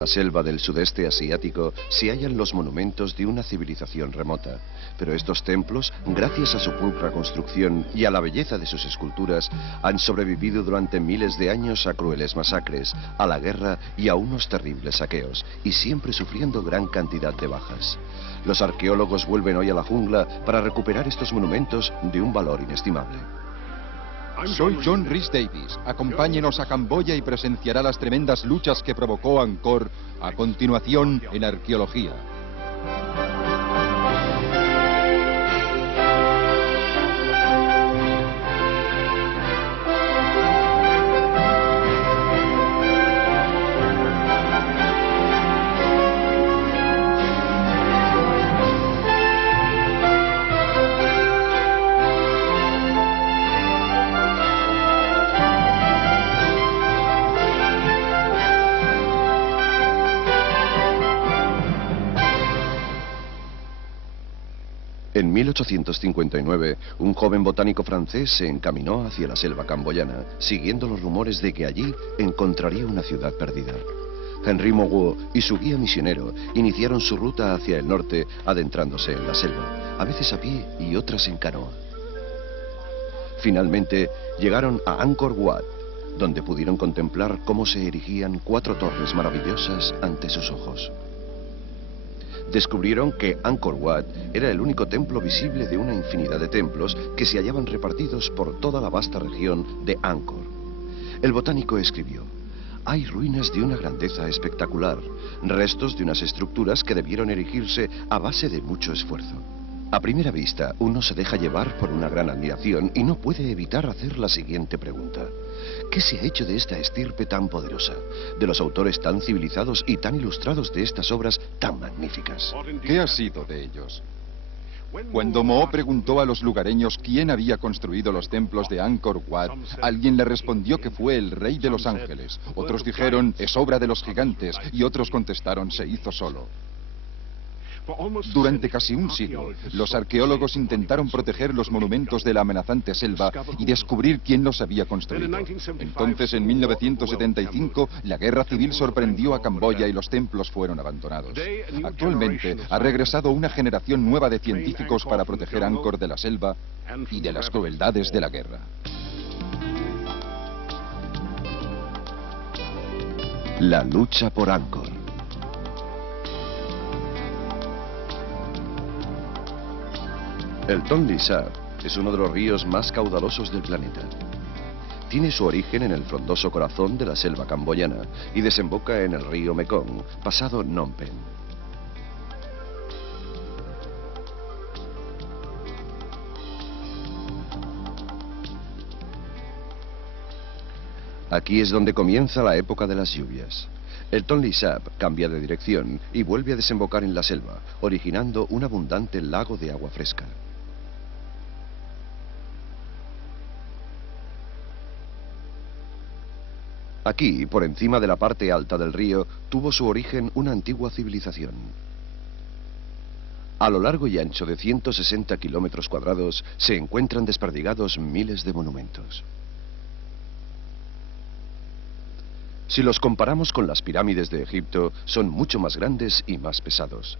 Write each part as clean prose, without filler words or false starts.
la selva del sudeste asiático se hallan los monumentos de una civilización remota, pero estos templos, gracias a su pulcra construcción y a la belleza de sus esculturas, han sobrevivido durante miles de años a crueles masacres, a la guerra y a unos terribles saqueos, y siempre sufriendo gran cantidad de bajas. Los arqueólogos vuelven hoy a la jungla para recuperar estos monumentos de un valor inestimable. Soy John Rhys Davies. Acompáñenos a Camboya y presenciará las tremendas luchas que provocó Angkor a continuación en Arqueología. En 1859, un joven botánico francés se encaminó hacia la selva camboyana, siguiendo los rumores de que allí encontraría una ciudad perdida. Henry Moguo y su guía misionero iniciaron su ruta hacia el norte, adentrándose en la selva, a veces a pie y otras en canoa. Finalmente, llegaron a Angkor Wat, donde pudieron contemplar cómo se erigían 4 torres maravillosas ante sus ojos. Descubrieron que Angkor Wat era el único templo visible de una infinidad de templos que se hallaban repartidos por toda la vasta región de Angkor. El botánico escribió: hay ruinas de una grandeza espectacular, restos de unas estructuras que debieron erigirse a base de mucho esfuerzo. A primera vista, uno se deja llevar por una gran admiración y no puede evitar hacer la siguiente pregunta: ¿qué se ha hecho de esta estirpe tan poderosa, de los autores tan civilizados y tan ilustrados de estas obras tan magníficas? ¿Qué ha sido de ellos? Cuando Mo preguntó a los lugareños quién había construido los templos de Angkor Wat, alguien le respondió que fue el rey de los ángeles. Otros dijeron, es obra de los gigantes, y otros contestaron, se hizo solo. Durante casi un siglo, los arqueólogos intentaron proteger los monumentos de la amenazante selva y descubrir quién los había construido. Entonces, en 1975, la guerra civil sorprendió a Camboya y los templos fueron abandonados. Actualmente, ha regresado una generación nueva de científicos para proteger Angkor de la selva y de las crueldades de la guerra. La lucha por Angkor. El Tonle Sap es uno de los ríos más caudalosos del planeta. Tiene su origen en el frondoso corazón de la selva camboyana y desemboca en el río Mekong, pasado Phnom Penh. Aquí es donde comienza la época de las lluvias. El Tonle Sap cambia de dirección y vuelve a desembocar en la selva, originando un abundante lago de agua fresca. Aquí, por encima de la parte alta del río, tuvo su origen una antigua civilización. A lo largo y ancho de 160 kilómetros cuadrados se encuentran desperdigados miles de monumentos. Si los comparamos con las pirámides de Egipto, son mucho más grandes y más pesados.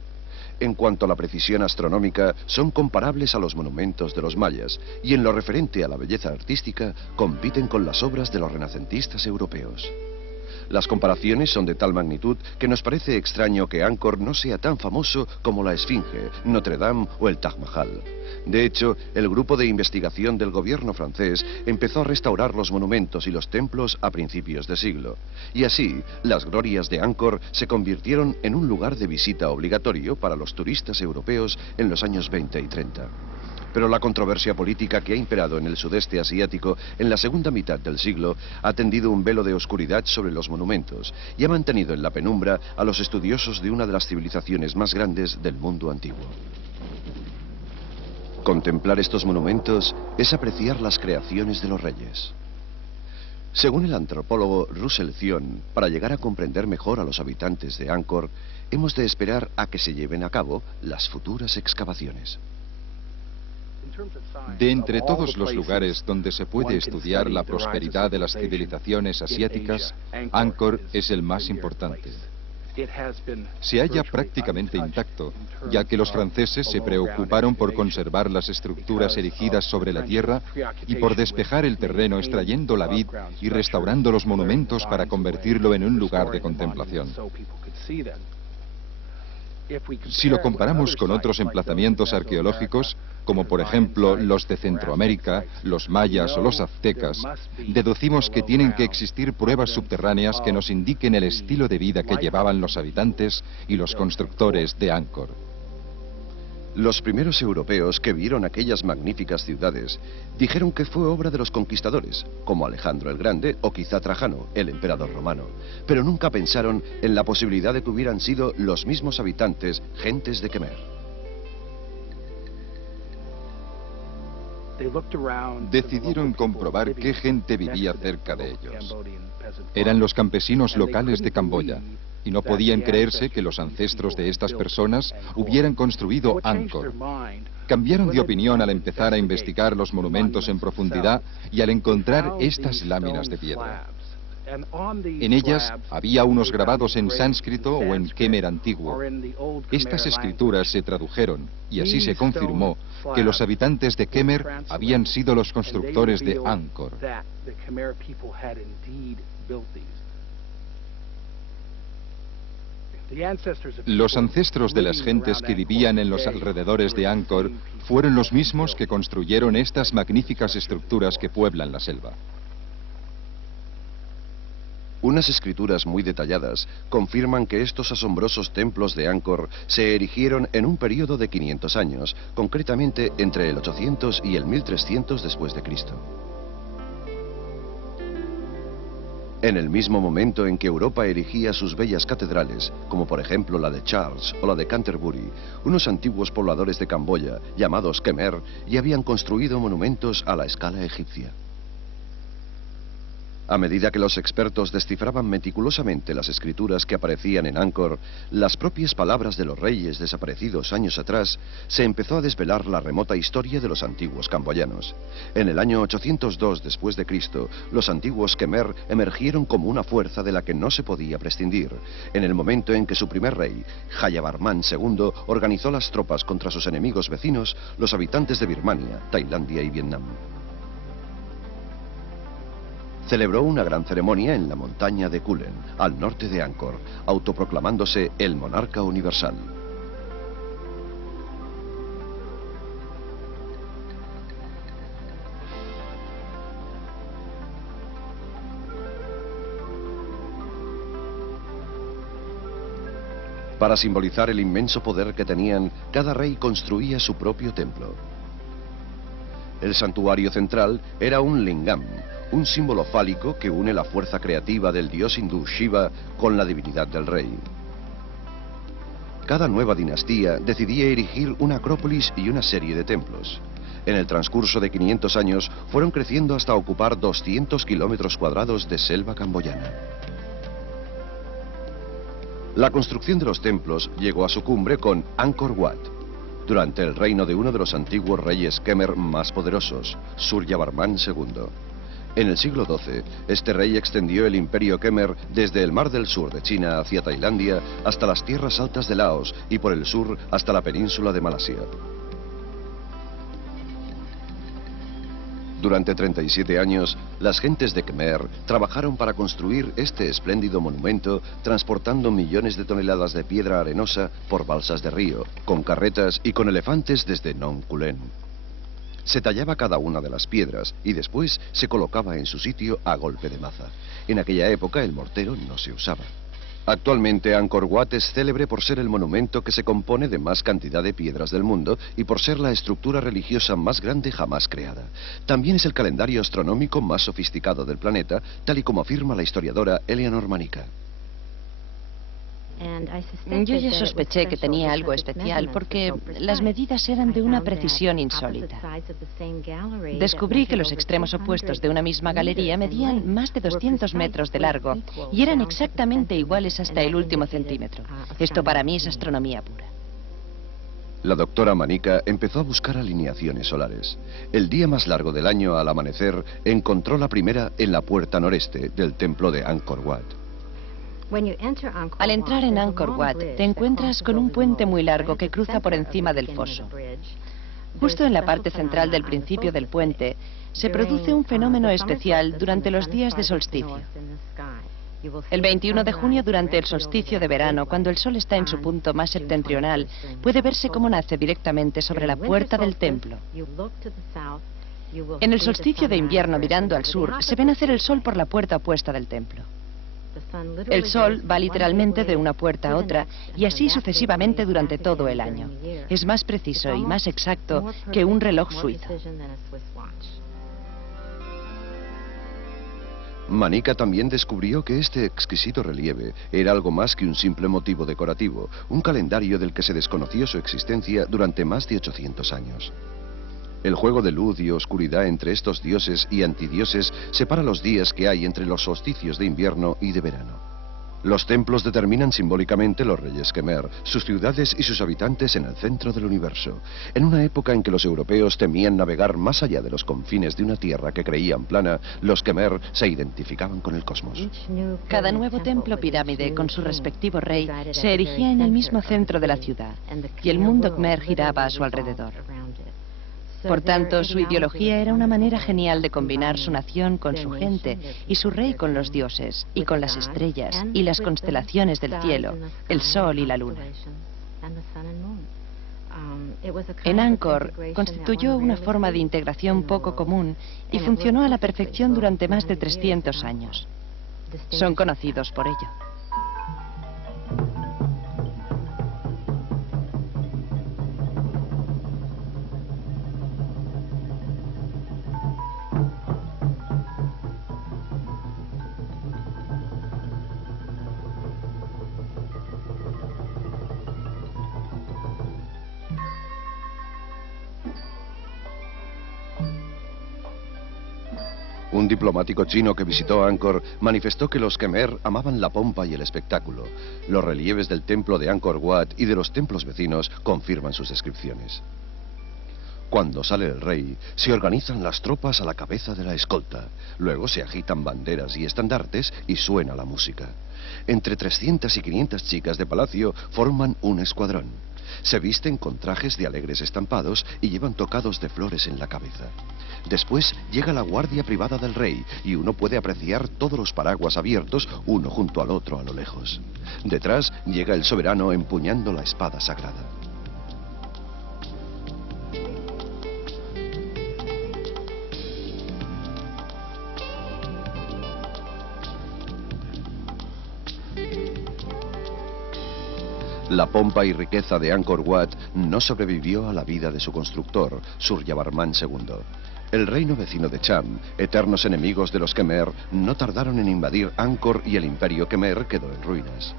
En cuanto a la precisión astronómica, son comparables a los monumentos de los mayas, y en lo referente a la belleza artística, compiten con las obras de los renacentistas europeos. Las comparaciones son de tal magnitud que nos parece extraño que Angkor no sea tan famoso como la Esfinge, Notre Dame o el Taj Mahal. De hecho, el grupo de investigación del gobierno francés empezó a restaurar los monumentos y los templos a principios de siglo. Y así, las glorias de Angkor se convirtieron en un lugar de visita obligatorio para los turistas europeos en los años 20 y 30. Pero la controversia política que ha imperado en el sudeste asiático en la segunda mitad del siglo ha tendido un velo de oscuridad sobre los monumentos y ha mantenido en la penumbra a los estudiosos de una de las civilizaciones más grandes del mundo antiguo. Contemplar estos monumentos es apreciar las creaciones de los reyes. Según el antropólogo Russell Thion, para llegar a comprender mejor a los habitantes de Angkor, hemos de esperar a que se lleven a cabo las futuras excavaciones. De entre todos los lugares donde se puede estudiar la prosperidad de las civilizaciones asiáticas, Angkor es el más importante. se halla prácticamente intacto, ya que los franceses se preocuparon por conservar las estructuras erigidas sobre la tierra y por despejar el terreno extrayendo la vid y restaurando los monumentos para convertirlo en un lugar de contemplación. Si lo comparamos con otros emplazamientos arqueológicos, como por ejemplo los de Centroamérica, los mayas o los aztecas, deducimos que tienen que existir pruebas subterráneas que nos indiquen el estilo de vida que llevaban los habitantes y los constructores de Angkor. Los primeros europeos que vieron aquellas magníficas ciudades dijeron que fue obra de los conquistadores, como Alejandro el Grande o quizá Trajano, el emperador romano, pero nunca pensaron en la posibilidad de que hubieran sido los mismos habitantes, gentes de Kemer. Decidieron comprobar qué gente vivía cerca de ellos. Eran los campesinos locales de Camboya, y no podían creerse que los ancestros de estas personas hubieran construido Angkor. Cambiaron de opinión al empezar a investigar los monumentos en profundidad y al encontrar estas láminas de piedra. En ellas había unos grabados en sánscrito o en Kemer antiguo. Estas escrituras se tradujeron y así se confirmó que los habitantes de Kemer habían sido los constructores de Angkor. Los ancestros de las gentes que vivían en los alrededores de Angkor fueron los mismos que construyeron estas magníficas estructuras que pueblan la selva. Unas escrituras muy detalladas confirman que estos asombrosos templos de Angkor se erigieron en un periodo de 500 años, concretamente entre el 800 y el 1300 después de Cristo. En el mismo momento en que Europa erigía sus bellas catedrales, como por ejemplo la de Charles o la de Canterbury, unos antiguos pobladores de Camboya, llamados Kemer, ya habían construido monumentos a la escala egipcia. A medida que los expertos descifraban meticulosamente las escrituras que aparecían en Angkor, las propias palabras de los reyes desaparecidos años atrás, se empezó a desvelar la remota historia de los antiguos camboyanos. En el año 802 después de Cristo, los antiguos Kemer emergieron como una fuerza de la que no se podía prescindir, en el momento en que su primer rey, Jayavarman II, organizó las tropas contra sus enemigos vecinos, los habitantes de Birmania, Tailandia y Vietnam. Celebró una gran ceremonia en la montaña de Kulen, al norte de Angkor, autoproclamándose el monarca universal. Para simbolizar el inmenso poder que tenían, cada rey construía su propio templo. El santuario central era un lingam, un símbolo fálico que une la fuerza creativa del dios hindú Shiva con la divinidad del rey. Cada nueva dinastía decidía erigir una acrópolis y una serie de templos. En el transcurso de 500 años fueron creciendo hasta ocupar 200 kilómetros cuadrados de selva camboyana. La construcción de los templos llegó a su cumbre con Angkor Wat, durante el reino de uno de los antiguos reyes Kemer más poderosos, Suryavarman II. En el siglo XII, este rey extendió el imperio Kemer desde el mar del sur de China hacia Tailandia hasta las tierras altas de Laos y por el sur hasta la península de Malasia. Durante 37 años, las gentes de Kemer trabajaron para construir este espléndido monumento, transportando millones de toneladas de piedra arenosa por balsas de río, con carretas y con elefantes desde Nong Kulen. Se tallaba cada una de las piedras y después se colocaba en su sitio a golpe de maza. En aquella época el mortero no se usaba. Actualmente Angkor Wat es célebre por ser el monumento que se compone de más cantidad de piedras del mundo y por ser la estructura religiosa más grande jamás creada. También es el calendario astronómico más sofisticado del planeta, tal y como afirma la historiadora Eleanor Manica. Yo ya sospeché que tenía algo especial porque las medidas eran de una precisión insólita. Descubrí que los extremos opuestos de una misma galería medían más de 200 metros de largo y eran exactamente iguales hasta el último centímetro. Esto para mí es astronomía pura. La doctora Manica empezó a buscar alineaciones solares. El día más largo del año, al amanecer, encontró la primera en la puerta noreste del templo de Angkor Wat. Al entrar en Angkor Wat, te encuentras con un puente muy largo que cruza por encima del foso. Justo en la parte central del principio del puente, se produce un fenómeno especial durante los días de solsticio. El 21 de junio, durante el solsticio de verano, cuando el sol está en su punto más septentrional, puede verse cómo nace directamente sobre la puerta del templo. En el solsticio de invierno, mirando al sur, se ve nacer el sol por la puerta opuesta del templo. El sol va literalmente de una puerta a otra y así sucesivamente durante todo el año. Es más preciso y más exacto que un reloj suizo. Manica también descubrió que este exquisito relieve era algo más que un simple motivo decorativo, un calendario del que se desconoció su existencia durante más de 800 años. El juego de luz y oscuridad entre estos dioses y antidioses separa los días que hay entre los solsticios de invierno y de verano. Los templos determinan simbólicamente los reyes Khmer, sus ciudades y sus habitantes en el centro del universo, en una época en que los europeos temían navegar más allá de los confines de una tierra que creían plana. Los Khmer se identificaban con el cosmos. Cada nuevo templo pirámide con su respectivo rey se erigía en el mismo centro de la ciudad, y el mundo Khmer giraba a su alrededor. Por tanto, su ideología era una manera genial de combinar su nación con su gente y su rey con los dioses y con las estrellas y las constelaciones del cielo, el sol y la luna. En Angkor constituyó una forma de integración poco común y funcionó a la perfección durante más de 300 años. Son conocidos por ello. Un diplomático chino que visitó Angkor manifestó que los Khmer amaban la pompa y el espectáculo. Los relieves del templo de Angkor Wat y de los templos vecinos confirman sus descripciones. Cuando sale el rey, se organizan las tropas a la cabeza de la escolta. Luego se agitan banderas y estandartes y suena la música. Entre 300 y 500 chicas de palacio forman un escuadrón. Se visten con trajes de alegres estampados y llevan tocados de flores en la cabeza. Después llega la guardia privada del rey y uno puede apreciar todos los paraguas abiertos uno junto al otro a lo lejos. Detrás llega el soberano empuñando la espada sagrada. La pompa y riqueza de Angkor Wat no sobrevivió a la vida de su constructor, Suryavarman II. El reino vecino de Cham, eternos enemigos de los Khmer, no tardaron en invadir Angkor y el imperio Khmer quedó en ruinas.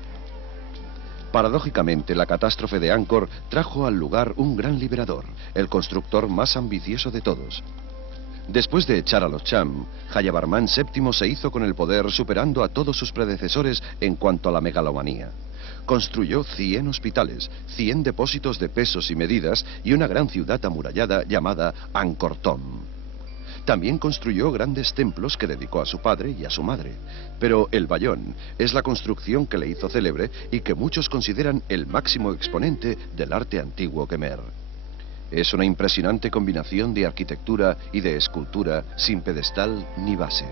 Paradójicamente, la catástrofe de Angkor trajo al lugar un gran liberador, el constructor más ambicioso de todos. Después de echar a los Cham, Jayavarman VII se hizo con el poder superando a todos sus predecesores en cuanto a la megalomanía. Construyó 100 hospitales, 100 depósitos de pesos y medidas y una gran ciudad amurallada llamada Angkor Thom. También construyó grandes templos que dedicó a su padre y a su madre. Pero el Bayón es la construcción que le hizo célebre y que muchos consideran el máximo exponente del arte antiguo Khmer. Es una impresionante combinación de arquitectura y de escultura sin pedestal ni base.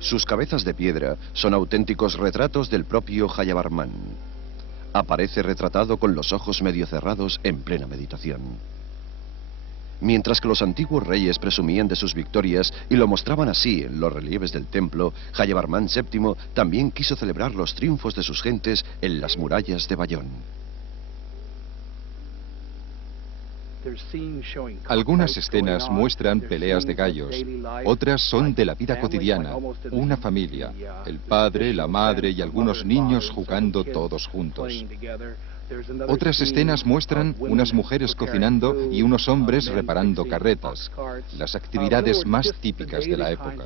Sus cabezas de piedra son auténticos retratos del propio Jayavarman. Aparece retratado con los ojos medio cerrados en plena meditación. Mientras que los antiguos reyes presumían de sus victorias y lo mostraban así en los relieves del templo, Jayavarman VII también quiso celebrar los triunfos de sus gentes en las murallas de Bayón. Algunas escenas muestran peleas de gallos, otras son de la vida cotidiana, una familia, el padre, la madre y algunos niños jugando todos juntos. Otras escenas muestran unas mujeres cocinando y unos hombres reparando carretas, las actividades más típicas de la época.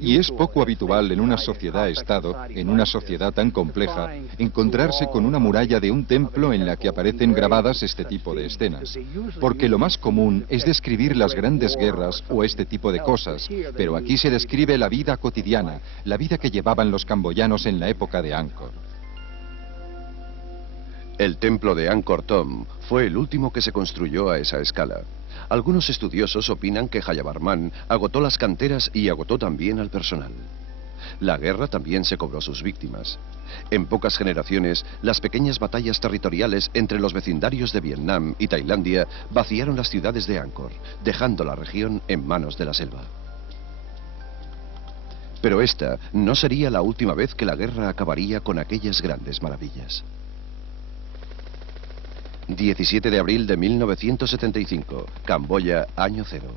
Y es poco habitual en una sociedad-estado, en una sociedad tan compleja, encontrarse con una muralla de un templo en la que aparecen grabadas este tipo de escenas. Porque lo más común es describir las grandes guerras o este tipo de cosas, pero aquí se describe la vida cotidiana, la vida que llevaban los camboyanos en la época de Angkor. El templo de Angkor Thom fue el último que se construyó a esa escala. Algunos estudiosos opinan que Jayavarman agotó las canteras y agotó también al personal. La guerra también se cobró sus víctimas. En pocas generaciones, las pequeñas batallas territoriales entre los vecindarios de Vietnam y Tailandia vaciaron las ciudades de Angkor, dejando la región en manos de la selva. Pero esta no sería la última vez que la guerra acabaría con aquellas grandes maravillas. 17 de abril de 1975, Camboya, año cero.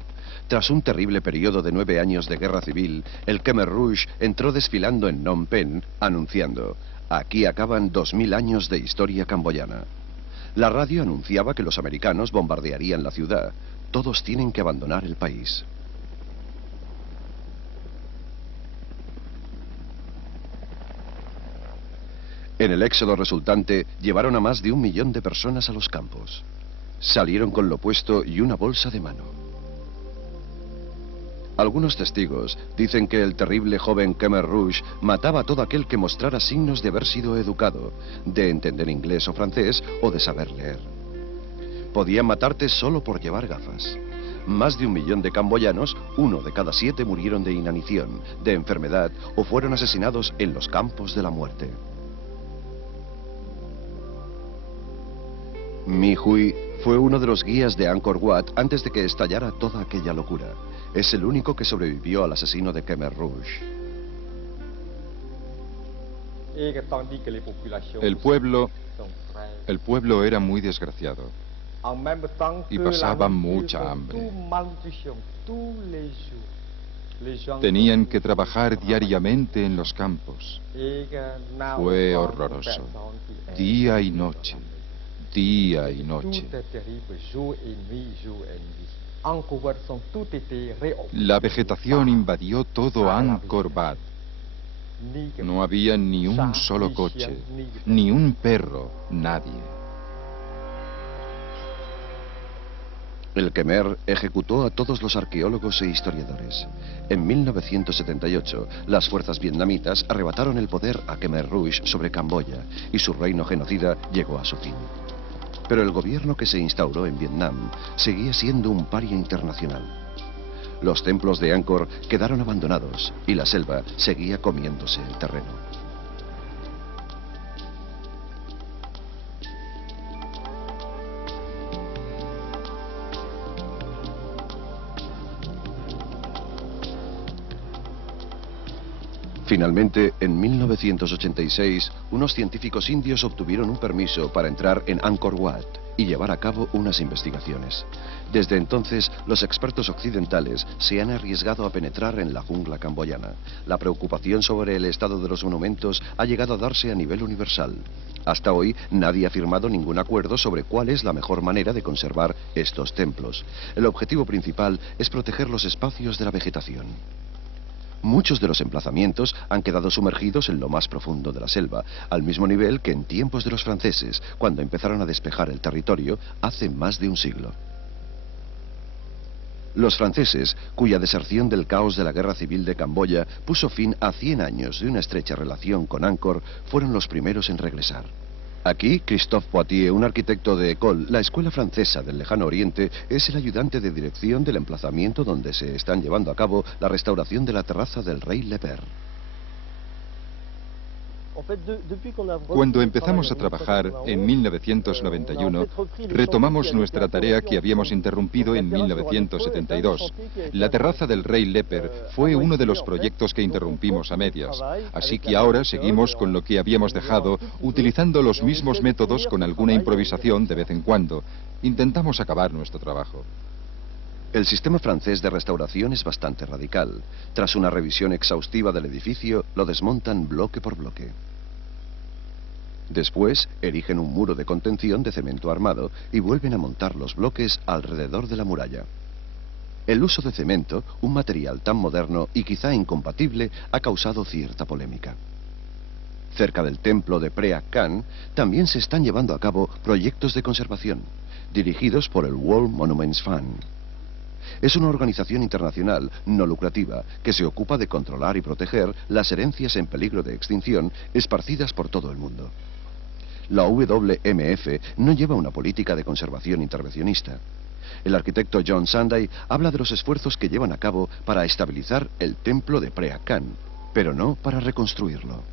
Tras un terrible periodo de 9 años de guerra civil, el Khmer Rouge entró desfilando en Phnom Penh, anunciando: aquí acaban 2000 años de historia camboyana. La radio anunciaba que los americanos bombardearían la ciudad. Todos tienen que abandonar el país. En el éxodo resultante, llevaron a más de 1 millón de personas a los campos. Salieron con lo puesto y una bolsa de mano. Algunos testigos dicen que el terrible joven Khmer Rouge mataba a todo aquel que mostrara signos de haber sido educado, de entender inglés o francés o de saber leer. Podían matarte solo por llevar gafas. Más de 1 millón de camboyanos, 1 de cada 7 murieron de inanición, de enfermedad o fueron asesinados en los campos de la muerte. Mi Hui fue uno de los guías de Angkor Wat antes de que estallara toda aquella locura. Es el único que sobrevivió al asesino de Khmer Rouge. El pueblo era muy desgraciado y pasaba mucha hambre. Tenían que trabajar diariamente en los campos. Fue horroroso. Día y noche. Día y noche. La vegetación invadió todo Angkor Wat. No había ni un solo coche, ni un perro, nadie. El Khmer ejecutó a todos los arqueólogos e historiadores. En 1978, las fuerzas vietnamitas arrebataron el poder a Khmer Rouge sobre Camboya y su reino genocida llegó a su fin. Pero el gobierno que se instauró en Vietnam seguía siendo un paria internacional. Los templos de Angkor quedaron abandonados y la selva seguía comiéndose el terreno. Finalmente, en 1986, unos científicos indios obtuvieron un permiso para entrar en Angkor Wat y llevar a cabo unas investigaciones. Desde entonces, los expertos occidentales se han arriesgado a penetrar en la jungla camboyana. La preocupación sobre el estado de los monumentos ha llegado a darse a nivel universal. Hasta hoy, nadie ha firmado ningún acuerdo sobre cuál es la mejor manera de conservar estos templos. El objetivo principal es proteger los espacios de la vegetación. Muchos de los emplazamientos han quedado sumergidos en lo más profundo de la selva, al mismo nivel que en tiempos de los franceses, cuando empezaron a despejar el territorio hace más de un siglo. Los franceses, cuya deserción del caos de la guerra civil de Camboya puso fin a 100 años de una estrecha relación con Angkor, fueron los primeros en regresar. Aquí, Christophe Poitier, un arquitecto de École, la escuela francesa del Lejano Oriente, es el ayudante de dirección del emplazamiento donde se están llevando a cabo la restauración de la terraza del rey Le Père. Cuando empezamos a trabajar en 1991, retomamos nuestra tarea que habíamos interrumpido en 1972. La terraza del rey Le Père fue uno de los proyectos que interrumpimos a medias. Así que ahora seguimos con lo que habíamos dejado, utilizando los mismos métodos con alguna improvisación de vez en cuando. Intentamos acabar nuestro trabajo. El sistema francés de restauración es bastante radical. Tras una revisión exhaustiva del edificio, lo desmontan bloque por bloque. Después, erigen un muro de contención de cemento armado y vuelven a montar los bloques alrededor de la muralla. El uso de cemento, un material tan moderno y quizá incompatible, ha causado cierta polémica. Cerca del templo de Preah Khan también se están llevando a cabo proyectos de conservación, dirigidos por el World Monuments Fund. Es una organización internacional no lucrativa que se ocupa de controlar y proteger las herencias en peligro de extinción esparcidas por todo el mundo. La WMF no lleva una política de conservación intervencionista. El arquitecto John Sunday habla de los esfuerzos que llevan a cabo para estabilizar el templo de Preah Khan, pero no para reconstruirlo.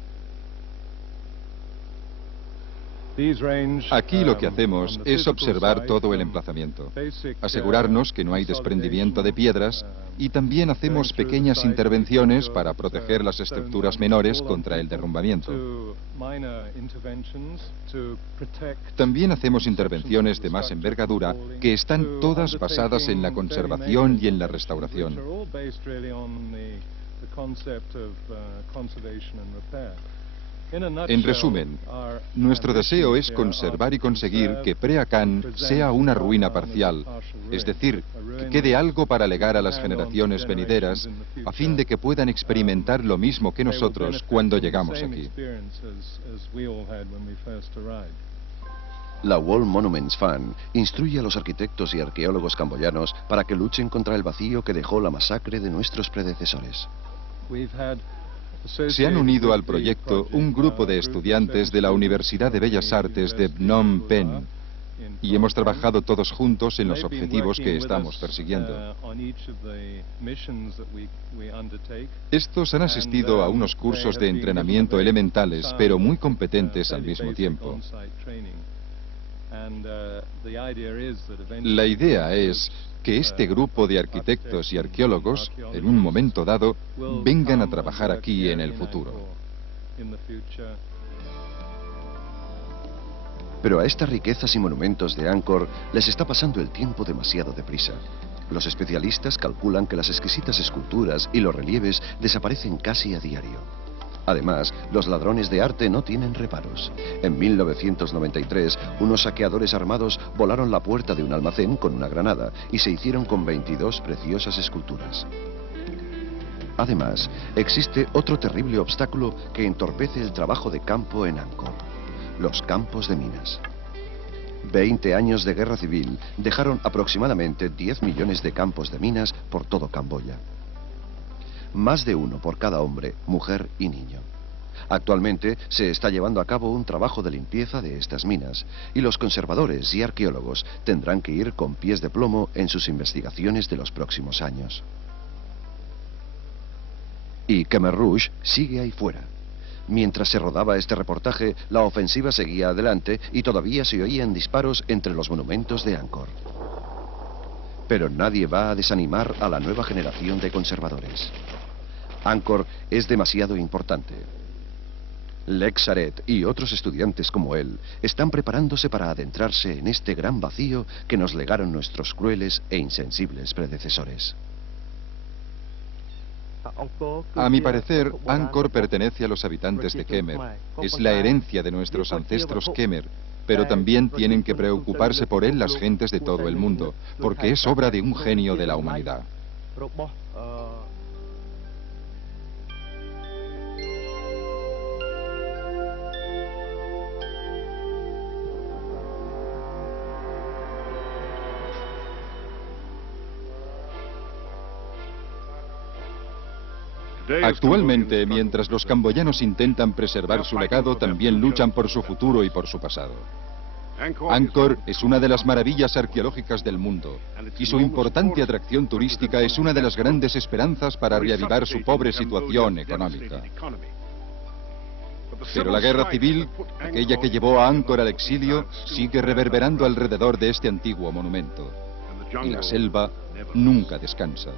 Aquí lo que hacemos es observar todo el emplazamiento, asegurarnos que no hay desprendimiento de piedras y también hacemos pequeñas intervenciones para proteger las estructuras menores contra el derrumbamiento. También hacemos intervenciones de más envergadura que están todas basadas en la conservación y en la restauración. En resumen, nuestro deseo es conservar y conseguir que Preah Khan sea una ruina parcial, es decir, que quede algo para legar a las generaciones venideras, a fin de que puedan experimentar lo mismo que nosotros cuando llegamos aquí. La World Monuments Fund instruye a los arquitectos y arqueólogos camboyanos para que luchen contra el vacío que dejó la masacre de nuestros predecesores. Se han unido al proyecto un grupo de estudiantes de la Universidad de Bellas Artes de Phnom Penh y hemos trabajado todos juntos en los objetivos que estamos persiguiendo. Estos han asistido a unos cursos de entrenamiento elementales, pero muy competentes al mismo tiempo. La idea es que este grupo de arquitectos y arqueólogos, en un momento dado, vengan a trabajar aquí en el futuro. Pero a estas riquezas y monumentos de Angkor les está pasando el tiempo demasiado deprisa. Los especialistas calculan que las exquisitas esculturas y los relieves desaparecen casi a diario. Además, los ladrones de arte no tienen reparos. En 1993, unos saqueadores armados volaron la puerta de un almacén con una granada y se hicieron con 22 preciosas esculturas. Además, existe otro terrible obstáculo que entorpece el trabajo de campo en Angkor: los campos de minas. 20 años de guerra civil dejaron aproximadamente 10 millones de campos de minas por todo Camboya. Más de uno por cada hombre, mujer y niño. Actualmente se está llevando a cabo un trabajo de limpieza de estas minas y los conservadores y arqueólogos tendrán que ir con pies de plomo en sus investigaciones de los próximos años. Y Khmer Rouge sigue ahí fuera. Mientras se rodaba este reportaje, la ofensiva seguía adelante y todavía se oían disparos entre los monumentos de Angkor. Pero nadie va a desanimar a la nueva generación de conservadores. Angkor es demasiado importante. Lex Saret y otros estudiantes como él están preparándose para adentrarse en este gran vacío que nos legaron nuestros crueles e insensibles predecesores. A mi parecer, Angkor pertenece a los habitantes de Khmer. Es la herencia de nuestros ancestros Khmer, pero también tienen que preocuparse por él las gentes de todo el mundo, porque es obra de un genio de la humanidad. Actualmente, mientras los camboyanos intentan preservar su legado, también luchan por su futuro y por su pasado. Angkor es una de las maravillas arqueológicas del mundo y su importante atracción turística es una de las grandes esperanzas para reavivar su pobre situación económica. Pero la guerra civil, aquella que llevó a Angkor al exilio, sigue reverberando alrededor de este antiguo monumento. Y la selva nunca descansa.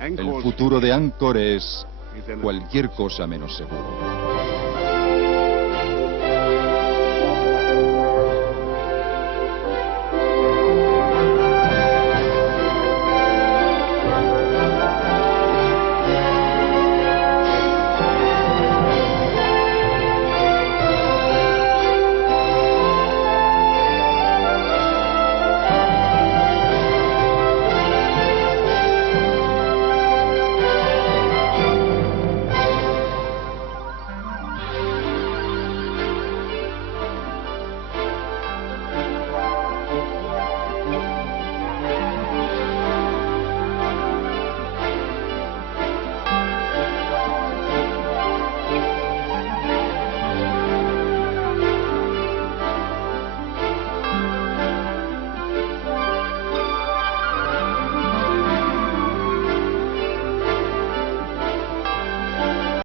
El futuro de Angkor es cualquier cosa menos seguro.